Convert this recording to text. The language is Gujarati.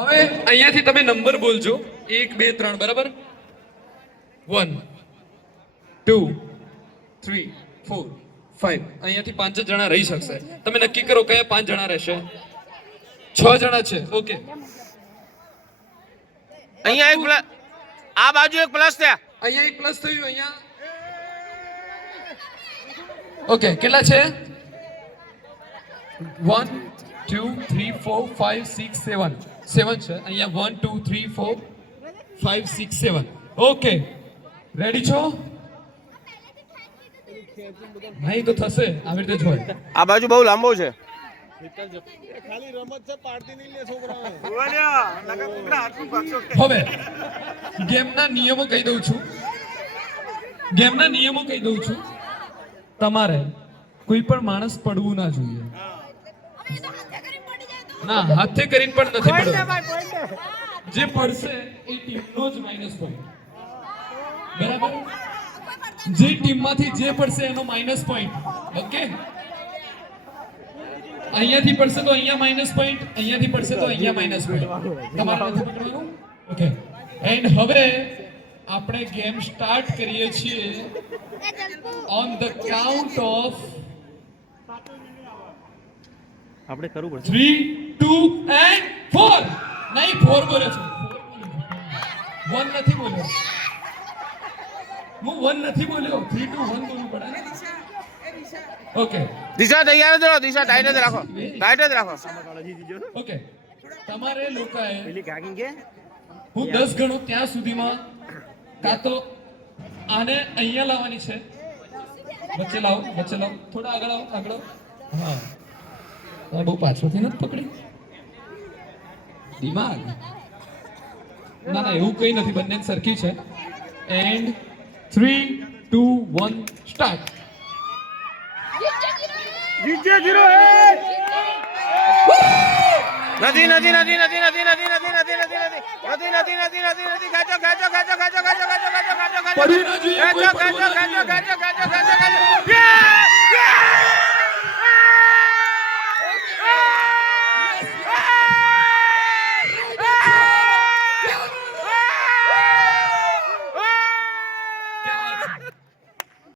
હવે અહીંયાથી તમે નંબર બોલજો 1 2 3 બરાબર 1 2 3 4 5 અહીંયાથી 5 જણા રહી શકશે તમે નક્કી કરો કયા 5 જણા રહેશે 6 જણા છે ઓકે અહીંયા એક પ્લસ આ બાજુ એક પ્લસ થયા અહીંયા એક પ્લસ થયું અહીંયા ઓકે કેટલા છે 1 2 3 4 5 6 7 7 છે અહીંયા 1 2 3 4 5 6 7 ઓકે રેડી છો નહીં તો થશે આવી રીતે જ હોય આ બાજુ બહુ લાંબો છે ખાલી રમત છે પાડતી નહીં લે છોકરા હવે ગેમના નિયમો કહી દઉં છું તમારે કોઈ પણ માણસ પડવું ના જોઈએ ના હાથે કરીને પણ નથી પડવું જે પડશે એ ટીમનો જ માઈનસ પોઈન્ટ બરાબર જે ટીમમાંથી જે પડશે એનો માઈનસ પોઈન્ટ ઓકે અહીંયાથી પડશે તો અહીંયા માઈનસ પોઈન્ટ અહીંયાથી પડશે તો અહીંયા માઈનસ પોઈન્ટ તમારે નથી પકડવાનું ઓકે એન્ડ હવે આપણે ગેમ સ્ટાર્ટ કરીએ છીએ ઓન ધ કાઉન્ટ ઓફ આપણે કરવું પડશે 3 2 and 4 નહીં 4 બોલે છે 1 નથી બોલ્યો હું 1 નથી બોલ્યો 3 2 1 બોલવું પડે ને ઓકે દિશા તૈયાર જ રહો દિશા ટાઈટ જ રાખો ઓકે તમારે લોકોએ પેલી કાકી કે હું 10 ગણું ત્યાં સુધીમાં કાં તો આને અહીંયા લાવવાની છે વચ્ચે લાવો થોડા આગળ આવો હા બહુ પાછળથી નથી પકડી દિમાગ ના એવું કઈ નથી બંને સરખી છે એન્ડ 3 2 1 સ્ટાર્ટ નથી પડી ન જોઈએ કોઈ પણ બોલે નહીં.